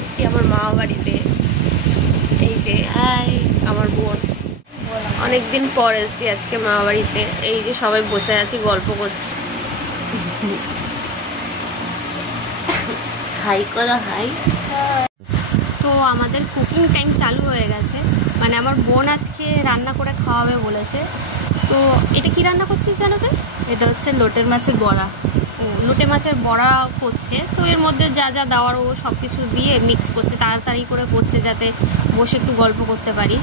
এসেছি আমার মামা বাড়িতে। এই যে আমার বোন, অনেকদিন পর এসেছি আজকে মামা বাড়িতে। এই যে সবাই বসে আছি, গল্প করছি। হাই করা হাই। তো আমাদের কুকিং টাইম চালু হয়ে গেছে, মানে আমার বোন আজকে রান্না করে খাওয়াবে বলেছে। তো এটা কি রান্না করছিস জানো তো? এটা হচ্ছে লোটের মাছের বড়া। ও, লোটে মাছের বড়া করছে। তো এর মধ্যে যা যা দেওয়ার ও সব কিছু দিয়ে মিক্স করছে, তাড়াতাড়ি করে করছে যাতে বসে একটু গল্প করতে পারি।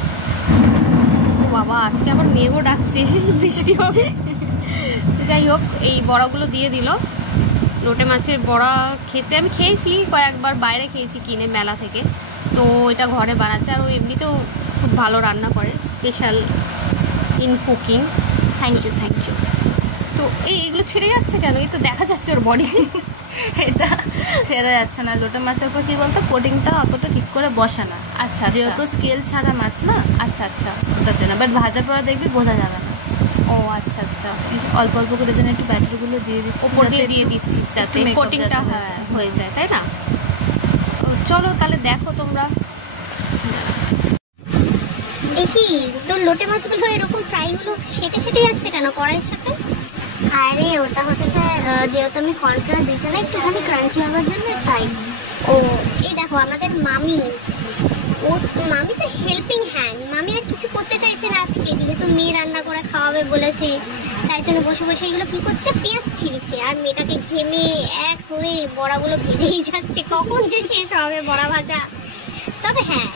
ও বাবা, আজকে আবার মেঘও ডাকছে, বৃষ্টি হবে। যাই হোক, এই বড়াগুলো দিয়ে দিল। লোটে মাছের বড়া খেতে আমি খেয়েছি কয়েকবার, বাইরে খেয়েছি কিনে মেলা থেকে। তো এটা ঘরে বানাচ্ছে, আর ও এমনিতেও খুব ভালো রান্না করে, special in cooking. Thank you thank you. তো এইগুলো ছেড়ে যাচ্ছে কেন? এই তো দেখা যাচ্ছে ওর বডি। এটা ছেড়ে যাচ্ছে না। লোটে মাছের উপর কী বলতো, কোটিংটা অতটা ঠিক করে বসে না। আচ্ছা, যেহেতু স্কেল ছাড়া মাছ না, আচ্ছা আচ্ছা, ওটার জন্য। বাট ভাজার পরে দেখবি বোঝা যাবে না। ও আচ্ছা আচ্ছা। অল্প অল্প করে যেন একটু ব্যাটারগুলো দিয়ে দিচ্ছি, ওপর দিয়ে দিচ্ছিস যাতে কোটিংটা হয়ে যায়, তাই না? চলো তাহলে দেখো তোমরা। দেখি তোর লোটে মাছগুলো এরকম ফ্রাইগুলো সেটে সেটে যাচ্ছে কেন কড়াইয়ের সাথে? আরে ওটা হচ্ছে যেহেতু আমি কর্নফ্লাওয়ার দিয়েছি না একটুখানি ক্রাঞ্চি হওয়ার জন্য, তাই। ও এই দেখো আমাদের মামি, ও মামি তো হেল্পিং হ্যান্ড। মামি আর কিছু করতে চাইছে না আজকে, যেহেতু মেয়ে রান্না করে খাওয়াবে বলেছে, তাই জন্য বসে বসে এগুলো কি করছে, পেঁয়াজ ছিলছে। আর মেয়েটাকে ঘেমে এক হয়ে বড়াগুলো ভেজেই যাচ্ছে, কখন যে শেষ হবে বড়া ভাজা। তবে হ্যাঁ,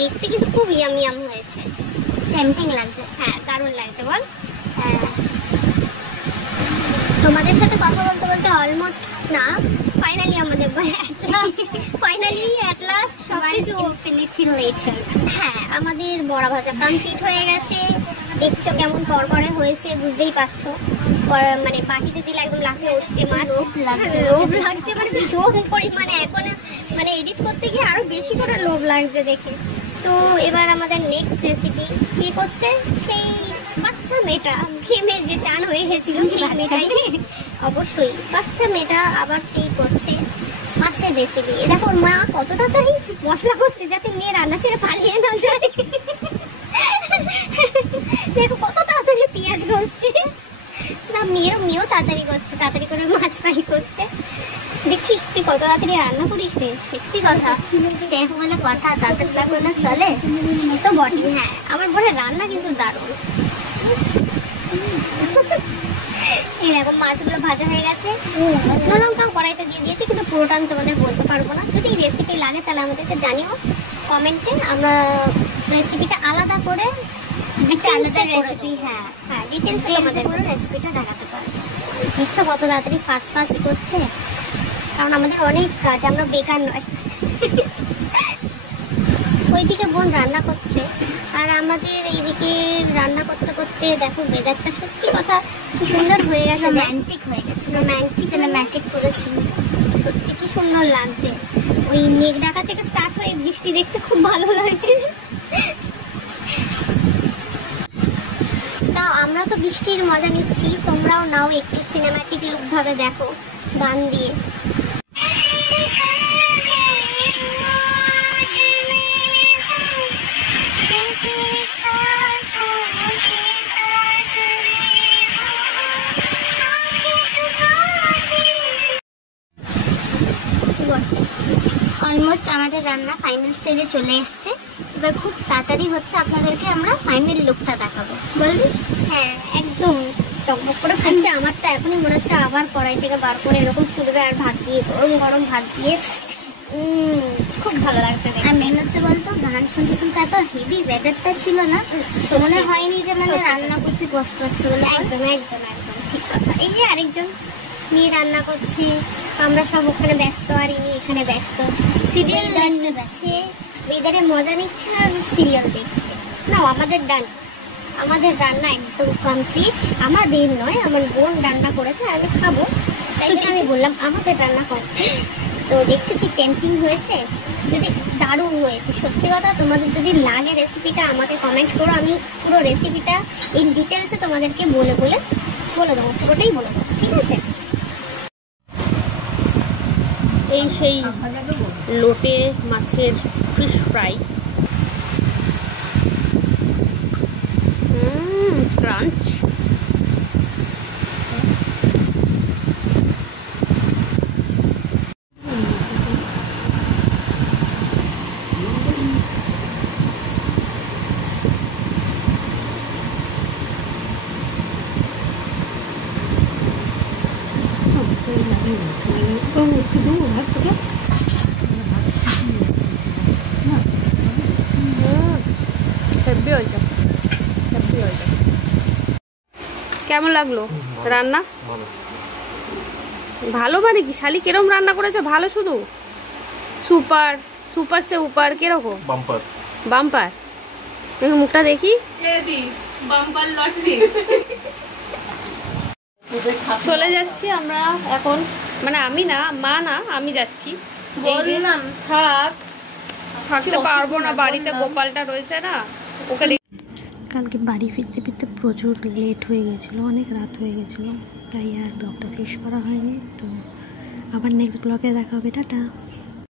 দেখতে কিন্তু খুব ইয়াম ইয়াম হয়েছে, টেম্পটিং লাগছে। হ্যাঁ, দারুণ লাগছে বল। হ্যাঁ, তোমাদের সাথে কথা বলতে বলতে অলমোস্ট না, ফাইনালি আমাদের অ্যাট লাস্ট সবকিছু ফিনিশিং লেটার। হ্যাঁ, আমাদের বড়া ভাজা কমপ্লিট হয়ে গেছে। দেখছো কেমন করকরে হয়েছে, বুঝতেই পারছো। মানে বাটিতে দিলে একদম লাফিয়ে উঠছে মাছ, লোভ লাগছে মানে ভীষণ পরিমাণে। এখন মানে এডিট করতে গিয়ে আরো বেশি করে লোভ লাগছে দেখে। তো এবার আমাদের নেক্সট রেসিপি কি করছে, সেই বাচ্চা মেয়েটা ঘেমে যে চান হয়ে গেছিল সেই মেয়েটাই, অবশ্যই বাচ্চা মেয়েটা আবার সেই করছে মাছের রেসিপি। এ দেখো মা কত তাড়াতাড়ি মশলা করছে যাতে মেয়ে রান্না ছেড়ে পালিয়ে না যায়। দেখো কত তাড়াতাড়ি পেঁয়াজ ঘষছে না, মেয়েও তাড়াতাড়ি করছে, তাড়াতাড়ি করে মাছ ফ্রাই করছে। দেখছিস তুই কত তাড়াতাড়ি রান্না করিস রে, সত্যি কথা। শেফ বলে কথা, তাড়াতাড়ি না করলে চলে, সে তো বটেই। হ্যাঁ, আমার বোনের রান্না কিন্তু দারুণ। এই দেখো মাছগুলো ভাজা হয়ে গেছে, নুন লঙ্কাও কড়াইতে দিয়ে দিয়েছি, কিন্তু পুরোটা আমি তোমাদের বলতে পারবো না। যদি রেসিপি লাগে তাহলে আমাদেরকে জানিও কমেন্টে, আমরা রেসিপিটা আলাদা করে একটা আলাদা রেসিপি, হ্যাঁ হ্যাঁ, ডিটেলস তোমাদের পুরো রেসিপিটা দেখাতে পারবো। দেখছো কত তাড়াতাড়ি ফাস্ট করছে, কারণ আমাদের অনেক কাজ, আমরা বেকার নয়। ওইদিকে বোন রান্না করছে, আর আমাদের এইদিকে রান্না করতে করতে দেখো ওয়েদারটা সত্যি কথা কি সুন্দর হয়ে গেছে, রোম্যান্টিক হয়ে গেছে, সিনেম্যাটিক করেছি। সত্যি কি সুন্দর লাগছে। ওই মেঘ ঢাকা থেকে স্টার্ট হয়ে বৃষ্টি দেখতে খুব ভালো লাগছে। তাও আমরা তো বৃষ্টির মজা নিচ্ছি, তোমরাও নাও একটু সিনেম্যাটিক লুক ভাবে দেখো গান দিয়ে। অলমোস্ট আমাদের রান্না ফাইনাল স্টেজে চলে এসছে। এবার খুব তাড়াতাড়ি হচ্ছে আপনাদেরকে আমরা ফাইনাল লুকটা দেখাবো, বলবি? হ্যাঁ, একদম টকবক করে ফুটছে। আমার তো এখনই মনে হচ্ছে আবার কড়াই থেকে বার করে এরকম ফুটবে, আর ভাত দিয়ে, গরম গরম ভাত দিয়ে খুব ভালো লাগছে। আর মেন হচ্ছে বলতো, গান শুনতে শুনতে এত হেভি ওয়েদারটা ছিল না, মনে হয়নি যে মানে রান্না করছি কষ্ট হচ্ছে বলে। একদম একদম একদম ঠিক কথা। এই যে আরেকজন মেয়ে রান্না করছে, আমরা সব ওখানে ব্যস্ত আর ইনি এখানে ব্যস্ত, সিরিয়াল দেখছে, ওয়েদারে মজা নিচ্ছে আর সিরিয়াল দেখছে। না, আমাদের ডান, আমাদের রান্না একদম কমপ্লিট। আমাদের নয়, আমার বোন রান্না করেছে, আমি খাবো, তাই জন্য আমি বললাম আমাদের রান্না কমপ্লিট। তো দেখছো কি টেম্পটিং হয়েছে, যদি দারুণ হয়েছে সত্যি কথা। তোমাদের যদি লাগে রেসিপিটা আমাকে কমেন্ট করো, আমি পুরো রেসিপিটা ইন ডিটেলসে তোমাদেরকে বলে দেবো, পুরোটাই বলে দেবো, ঠিক আছে? এই সেই লোটে মাছের ফিশ ফ্রাই। ক্রাঞ্চ। কেমন লাগলো রান্না? ভালো মানে কি শালি কিরম রান্না করেছে? ভালো শুধু? সুপার, সুপার সে উপার কিরকম? বাম্পার। বাম্পার। দেখুন মুখটা দেখি। Bumper lottery. চলে যাচ্ছি আমরা এখন, মানে আমি না, মা না, আমি যাচ্ছি। বললাম থাক, থাকতে পারবো না, বাড়িতে গোপালটা রয়েছে না, ওকে। কালকে বাড়ি ফিরতে ফিরতে প্রচুর লেট হয়ে গেছিলো, অনেক রাত হয়ে গেছিলো, তাই আর ব্লগটা শেষ করা হয়নি। তো আবার নেক্সট ব্লগে দেখা হবে, টাটা।